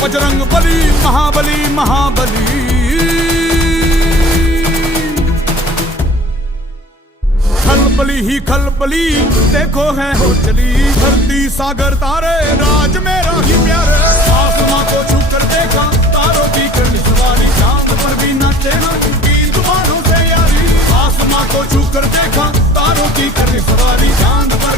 बजरंग बली महाबली महाबली। खलबली ही खलबली देखो है हो चली, धरती सागर तारे राज मेरा ही प्यारे। आसमां को छू कर देखा तारों की करनी सवारी, चांद पर भी नाचे ना की जुबानों से यारी। आसमां को छू कर देखा तारों की करनी सवारी, चांद पर